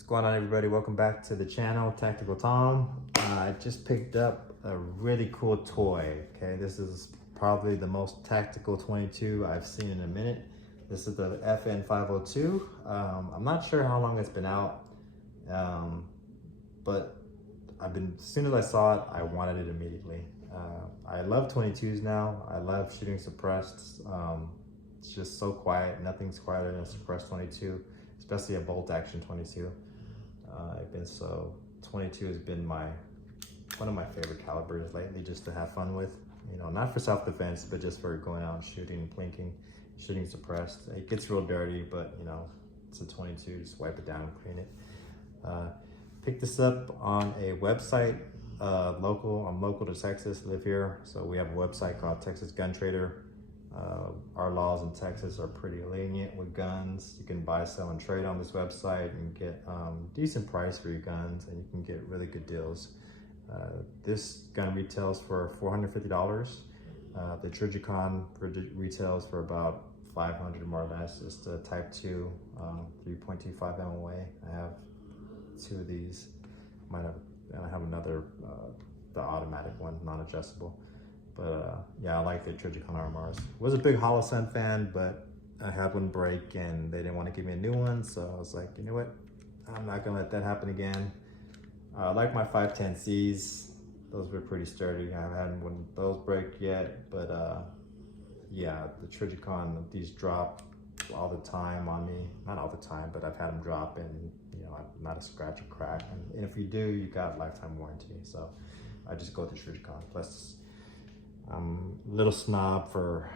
What's going on, everybody? Welcome back to the channel, Tactical Tom. I just picked up a really cool toy. Okay, this is probably the most tactical 22 I've seen in a minute. This is the FN502. I'm not sure how long it's been out, but as soon as I saw it, I wanted it immediately. I love 22s now. I love shooting suppressed. It's just so quiet. Nothing's quieter than a suppressed 22, especially a bolt action 22. 22 has been one of my favorite calibers lately, just to have fun with. You know, not for self-defense, but just for going out and shooting, plinking, shooting suppressed. It gets real dirty, but you know, it's a 22. Just wipe it down, clean it. Picked this up on a website. I'm local to Texas, live here, so we have a website called Texas Gun Trader. Our laws in Texas are pretty lenient with guns. You can buy, sell, and trade on this website and get decent price for your guns, and you can get really good deals. This gun retails for $450. The Trigicon retails for about $500 more or less. It's the Type 2 3.25 MOA. I have two of these. I have another, the automatic one, non-adjustable. But yeah, I like the Trigicon RMRs. Was a big Holosun fan, but I had one break and they didn't want to give me a new one. So I was like, you know what? I'm not gonna let that happen again. I like my 510Cs. Those were pretty sturdy. I haven't had one of those break yet, but yeah, the Trigicon, these drop all the time on me. Not all the time, but I've had them drop and you know, not a scratch or crack. And if you do, you got lifetime warranty. So I just go with the Trigicon. Plus, I'm a little snob for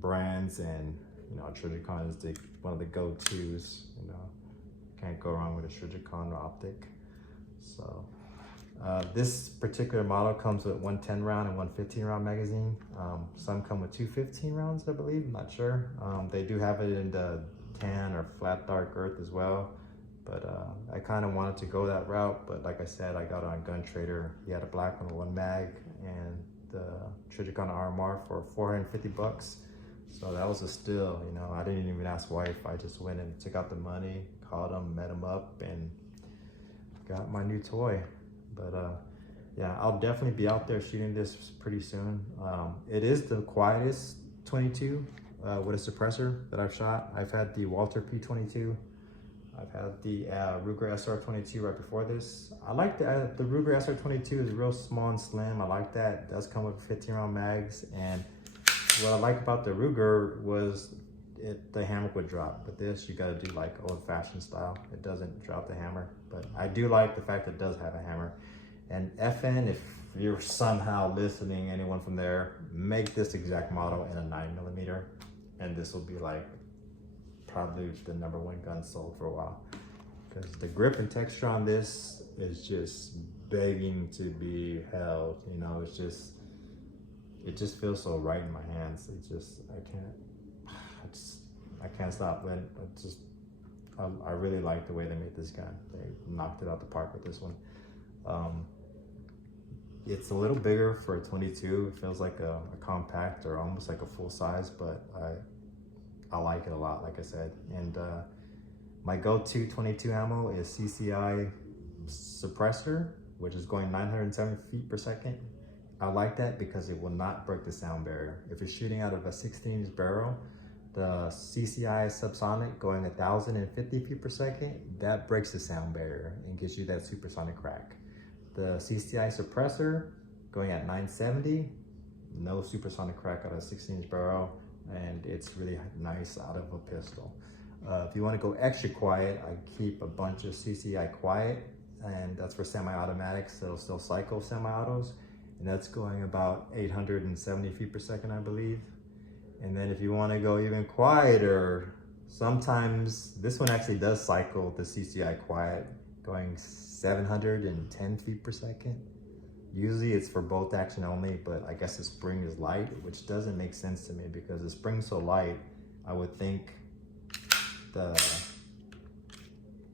brands, and you know, Trigicon is one of the go-tos. You know, can't go wrong with a Trigicon optic. So this particular model comes with 110 round and 115 round magazine. Some come with 215 rounds, I believe. I'm not sure. They do have it in the tan or flat dark earth as well. But I kind of wanted to go that route, but like I said, I got it on Gun Trader. He had a black one with 1 mag and the Trigicon RMR for $450. So that was a steal. You know, I didn't even ask wife. I just went and took out the money, called him, met him up, and got my new toy. But yeah, I'll definitely be out there shooting this pretty soon. It is the quietest 22 with a suppressor that I've shot. I've had the Walter P22. I've had the Ruger SR22 right before this. I like the Ruger SR22 is real small and slim. I like that. It does come with 15 round mags. And what I like about the Ruger was the hammer would drop. But this, you gotta do like old fashioned style. It doesn't drop the hammer. But I do like the fact that it does have a hammer. And FN, if you're somehow listening, anyone from there, make this exact model in a 9mm. And this will be like probably the #1 gun sold for a while, because the grip and texture on this is just begging to be held. You know, it just feels so right in my hands. I can't stop letting it. I really like the way they made this gun. They knocked it out the park with this one. It's a little bigger for a 22. It feels like a compact or almost like a full size, but I like it a lot, like I said. And my go-to 22 ammo is CCI suppressor, which is going 970 feet per second. I like that because it will not break the sound barrier. If you're shooting out of a 16-inch barrel, the CCI subsonic going 1,050 feet per second, that breaks the sound barrier and gives you that supersonic crack. The CCI suppressor going at 970, no supersonic crack out of a 16-inch barrel, and it's really nice out of a pistol. If you want to go extra quiet, I keep a bunch of CCI quiet, and that's for semi-automatics. So it'll still cycle semi-autos, and that's going about 870 feet per second, I believe. And then if you want to go even quieter, sometimes this one actually does cycle the CCI quiet, going 710 feet per second. Usually it's for bolt action only, but I guess the spring is light, which doesn't make sense to me because the spring's so light, I would think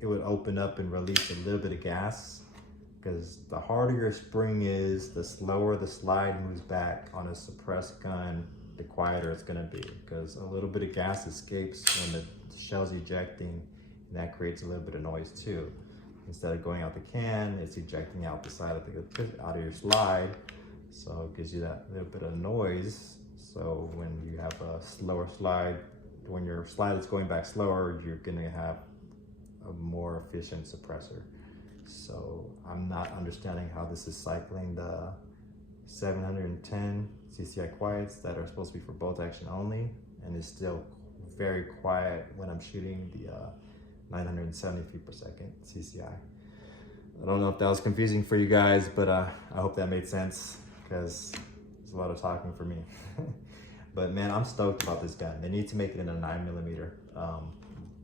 it would open up and release a little bit of gas, because the harder your spring is, the slower the slide moves back on a suppressed gun, the quieter it's gonna be, because a little bit of gas escapes when the shell's ejecting and that creates a little bit of noise too. Instead of going out the can, it's ejecting out the side of out of your slide, so it gives you that little bit of noise. So when you have a slower slide, when your slide is going back slower, you're gonna have a more efficient suppressor. So I'm not understanding how this is cycling the 710 CCI quiets that are supposed to be for bolt action only, and it's still very quiet when I'm shooting the 970 feet per second CCI. I don't know if that was confusing for you guys, but I hope that made sense, because it's a lot of talking for me. But man, I'm stoked about this gun. They need to make it in a 9mm,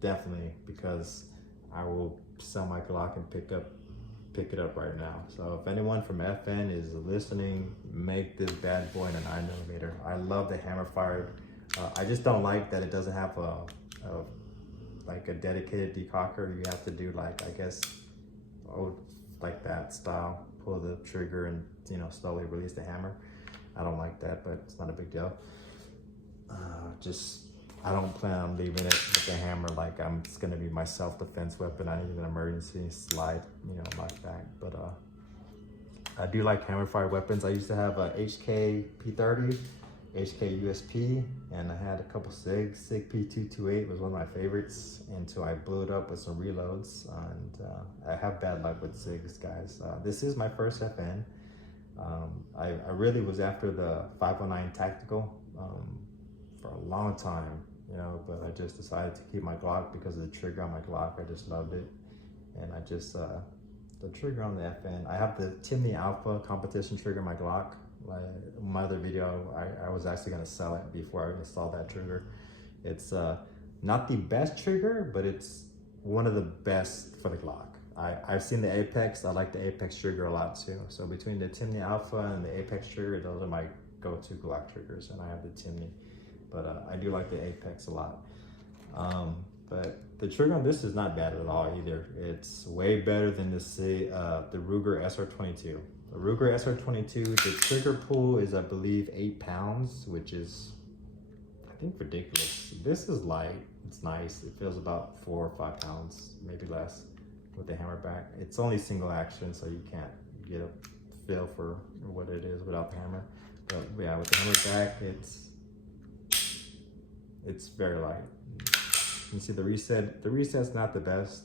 definitely, because I will sell my Glock and pick it up right now. So if anyone from FN is listening, make this bad boy in a 9mm. I love the hammer fired. I just don't like that it doesn't have like a dedicated decocker. You have to do like, I guess, like that style, pull the trigger and, you know, slowly release the hammer. I don't like that, but it's not a big deal. I don't plan on leaving it with the hammer like it's gonna be my self-defense weapon. I need an emergency slide, you know, like that. But I do like hammer fire weapons. I used to have a HK P30, HK USP, and I had a couple SIG P228 was one of my favorites until I blew it up with some reloads. And I have bad luck with SIGs, guys. This is my first FN. I really was after the 509 tactical for a long time, you know, but I just decided to keep my Glock because of the trigger on my Glock. I just loved it. And I just, the trigger on the FN, I have the Timney Alpha competition trigger on my Glock. My other video, I was actually gonna sell it before I installed that trigger. It's not the best trigger, but it's one of the best for the Glock. I've seen the Apex. I like the Apex trigger a lot too. So between the Timney Alpha and the Apex trigger, those are my go-to Glock triggers, and I have the Timney. But I do like the Apex a lot. But the trigger on this is not bad at all either. It's way better than the Ruger SR22. The Ruger SR22, the trigger pull is, I believe, 8 pounds, which is, I think, ridiculous. This is light. It's nice. It feels about 4 or 5 pounds, maybe less, with the hammer back. It's only single action, so you can't get a feel for what it is without the hammer. But yeah, with the hammer back, it's very light. You see the reset. The reset's not the best.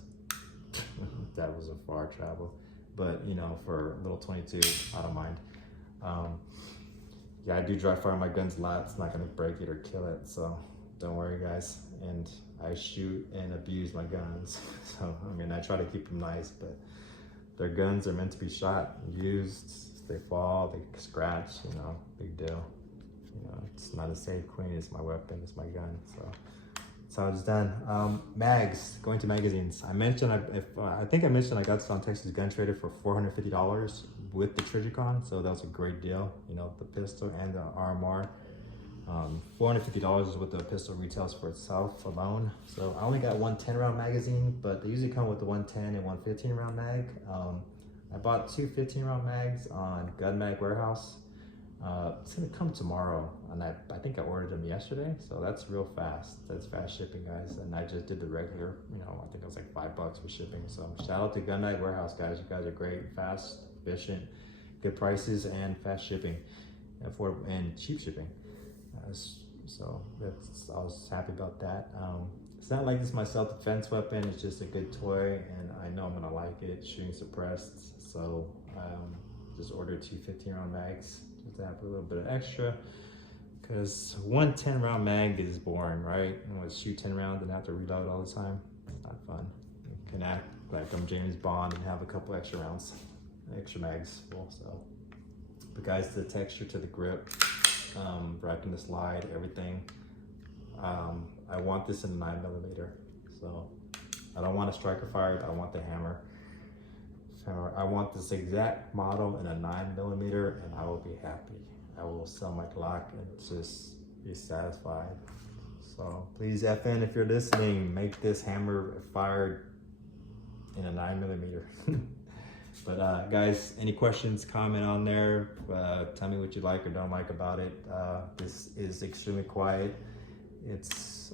That was a far travel, but you know, for a little 22, I don't mind. Yeah, I do dry fire my guns a lot. It's not gonna break it or kill it, so don't worry, guys. And I shoot and abuse my guns. So I mean, I try to keep them nice, but their guns are meant to be shot, used. They fall, they scratch. You know, big deal. You know, it's not a safe queen. It's my weapon. It's my gun. So that's how it's done. Mags, going to magazines. I mentioned, I think I mentioned I got this on Texas Gun Trader for $450 with the Trigicon. So that was a great deal. You know, the pistol and the RMR. $450 is what the pistol retails for itself alone. So I only got one 10-round magazine, but they usually come with the 110 and one 15-round mag. I bought two 15-round mags on Gun Mag Warehouse. It's gonna come tomorrow, and I think I ordered them yesterday, so that's real fast. That's fast shipping, guys. And I just did the regular, you know, I think it was like $5 for shipping. So shout out to Gun Mag Warehouse, guys. You guys are great, fast, efficient, good prices, and fast shipping, and cheap shipping. So I was happy about that. It's not like this is my self-defense weapon. It's just a good toy, and I know I'm gonna like it. Shooting suppressed, so just ordered two 15-round mags just to have a little bit of extra. Because one 10-round mag is boring, right? You want to shoot 10 rounds and have to reload all the time. It's not fun. You can act like I'm James Bond and have a couple extra rounds, extra mags. Well, so, but guys, the texture to the grip. Wrapping the slide, everything. I want this in 9mm, so I don't want a striker fired. I want the hammer. I want this exact model in a 9mm, and I will be happy. I will sell my Glock and just be satisfied. So please, FN, if you're listening, make this hammer fired in a 9mm. But guys, any questions, comment on there. Tell me what you like or don't like about it. This is extremely quiet. It's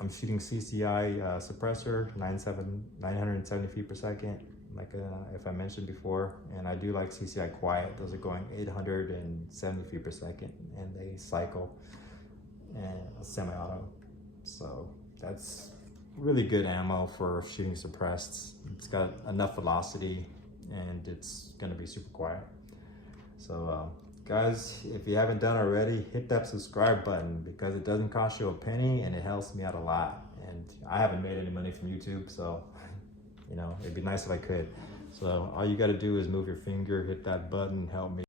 I'm shooting CCI suppressor, 970 feet per second, like if I mentioned before, and I do like CCI quiet. Those are going 870 feet per second, and they cycle and semi-auto. So that's really good ammo for shooting suppressed. It's got enough velocity, and it's gonna be super quiet. So guys, if you haven't done already, hit that subscribe button because it doesn't cost you a penny and it helps me out a lot. And I haven't made any money from YouTube, so you know, it'd be nice if I could. So all you gotta do is move your finger, hit that button, help me.